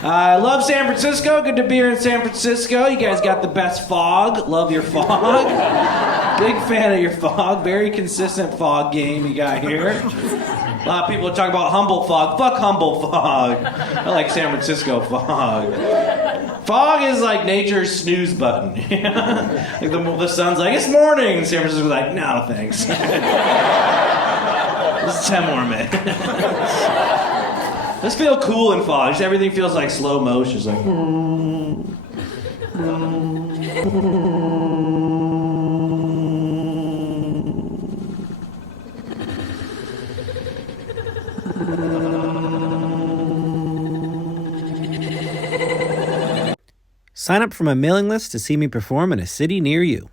I love San Francisco. Good to be here in San Francisco. You guys got the best fog. Love your fog. Big fan of your fog. Very consistent fog game you got here. A lot of people talk about humble fog. Fuck humble fog. I like San Francisco fog. Fog is like nature's snooze button. Like the sun's like, it's morning. And San Francisco's like, no, thanks. Just 10 more minutes. Let's feel cool in fog. Just everything feels like slow motion. It's like... Sign up for my mailing list to see me perform in a city near you.